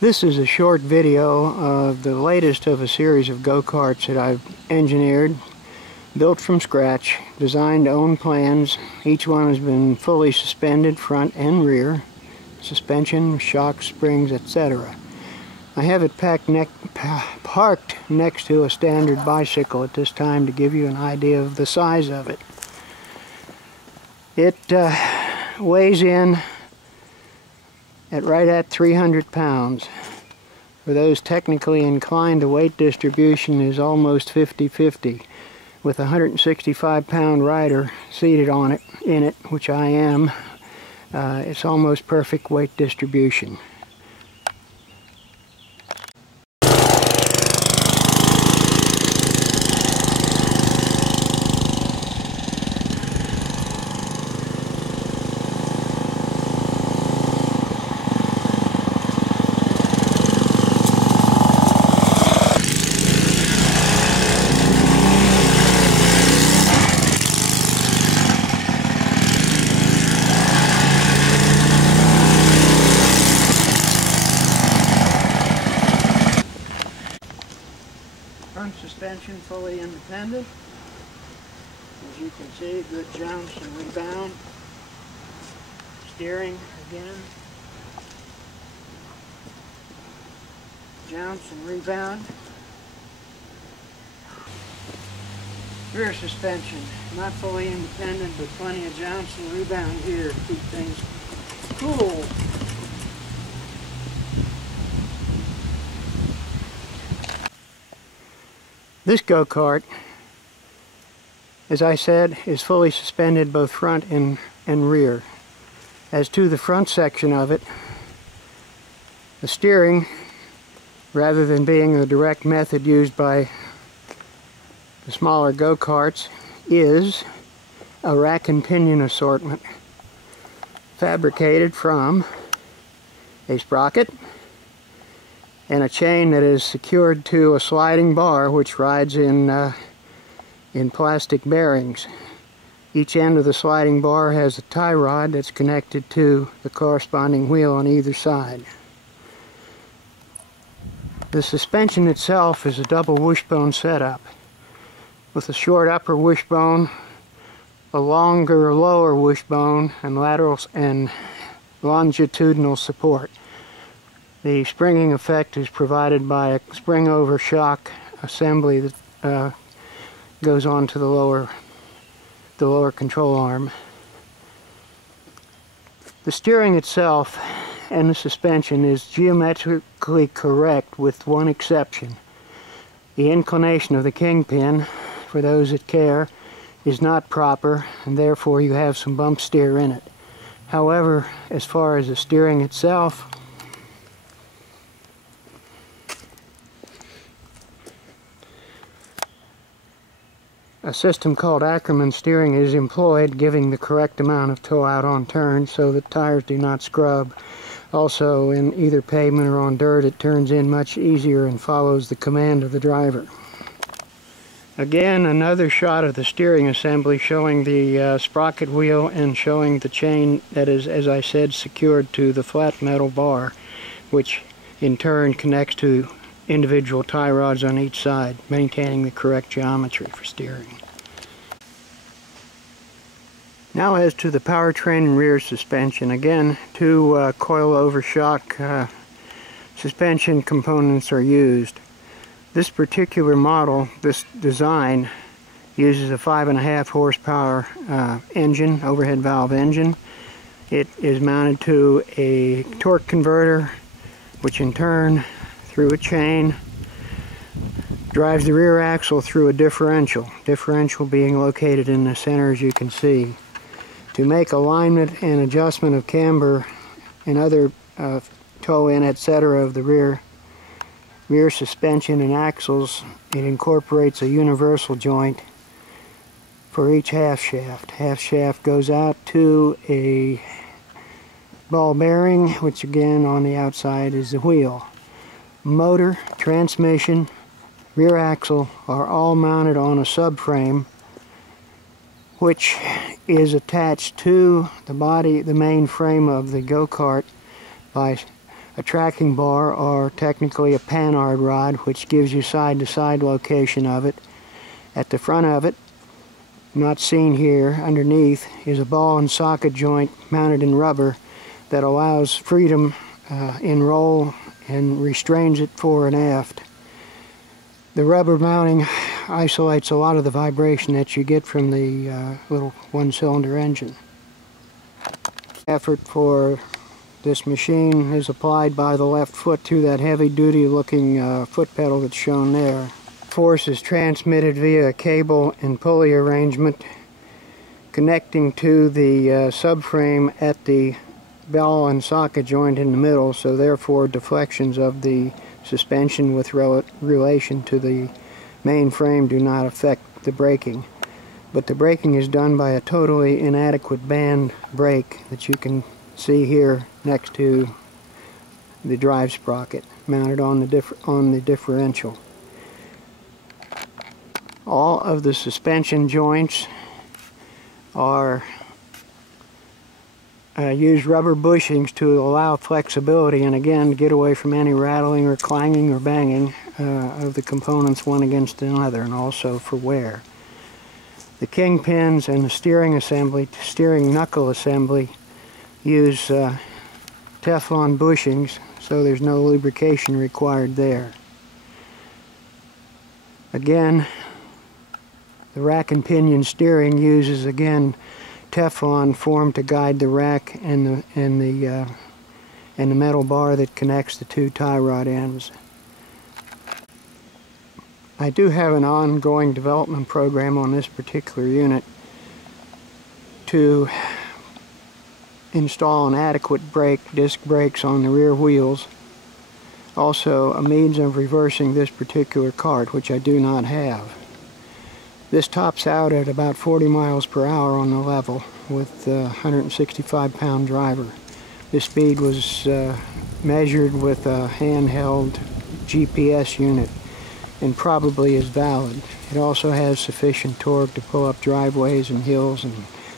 This is a short video of the latest of a series of go-karts that I've engineered, built from scratch, designed to own plans. Each one has been fully suspended front and rear, suspension, shocks, springs, etc. I have it parked next to a standard bicycle at this time to give you an idea of the size of it. It weighs in right at 300 pounds. For those technically inclined, the weight distribution is almost 50-50. With a 165-pound rider seated in it, which I am, it's almost perfect weight distribution. Front suspension fully independent. As you can see, good jumps and rebound. Steering again. Jumps and rebound. Rear suspension, not fully independent, but plenty of jumps and rebound here to keep things cool. This go-kart, as I said, is fully suspended both front and rear. As to the front section of it, the steering, rather than being the direct method used by the smaller go-karts, is a rack and pinion assortment fabricated from a sprocket and a chain that is secured to a sliding bar which rides in plastic bearings. Each end of the sliding bar has a tie rod that's connected to the corresponding wheel on either side. The suspension itself is a double wishbone setup with a short upper wishbone, a longer lower wishbone, and lateral and longitudinal support. The springing effect is provided by a spring-over shock assembly that goes on to the lower control arm. The steering itself and the suspension is geometrically correct with one exception. The inclination of the kingpin, for those that care, is not proper, and therefore you have some bump steer in it. However, as far as the steering itself, a system called Ackerman steering is employed, giving the correct amount of toe out on turn so that tires do not scrub. Also, in either pavement or on dirt, it turns in much easier and follows the command of the driver. Again, another shot of the steering assembly showing the sprocket wheel and showing the chain that is, as I said, secured to the flat metal bar, which in turn connects to individual tie rods on each side, maintaining the correct geometry for steering. Now as to the powertrain and rear suspension, again, two coil-over shock suspension components are used. This particular model, this design, uses a 5.5 horsepower engine, overhead valve engine. It is mounted to a torque converter, which in turn, through a chain, drives the rear axle through a differential being located in the center, as you can see. To make alignment and adjustment of camber and other toe-in, etc. of the rear suspension and axles, it incorporates a universal joint for each half shaft. Half shaft goes out to a ball bearing, which again on the outside is the wheel. Motor, transmission, rear axle are all mounted on a subframe which is attached to the body, the main frame of the go-kart by a tracking bar, or technically a panhard rod, which gives you side-to-side location of it. At the front of it, not seen here, underneath, is a ball and socket joint mounted in rubber that allows freedom in roll and restrains it fore and aft. The rubber mounting isolates a lot of the vibration that you get from the little one-cylinder engine. Effort for this machine is applied by the left foot to that heavy-duty looking foot pedal that's shown there. Force is transmitted via a cable and pulley arrangement connecting to the subframe at the ball and socket joint in the middle, so therefore deflections of the suspension with relation to the main frame do not affect the braking. But the braking is done by a totally inadequate band brake that you can see here next to the drive sprocket mounted on the differential. All of the suspension joints are use rubber bushings to allow flexibility and again get away from any rattling or clanging or banging of the components one against another, and also for wear. The kingpins and the steering knuckle assembly use Teflon bushings, so there's no lubrication required there. Again, the rack and pinion steering uses again Teflon formed to guide the rack and the metal bar that connects the two tie rod ends. I do have an ongoing development program on this particular unit to install an adequate disc brakes on the rear wheels. Also a means of reversing this particular cart, which I do not have. This tops out at about 40 miles per hour on the level with a 165-pound driver. This speed was measured with a handheld GPS unit and probably is valid. It also has sufficient torque to pull up driveways and hills and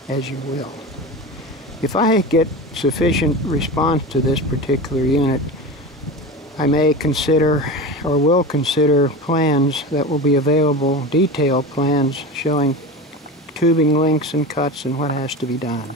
as you will. If I get sufficient response to this particular unit, I may consider or will consider plans that will be available, detailed plans showing tubing links and cuts and what has to be done.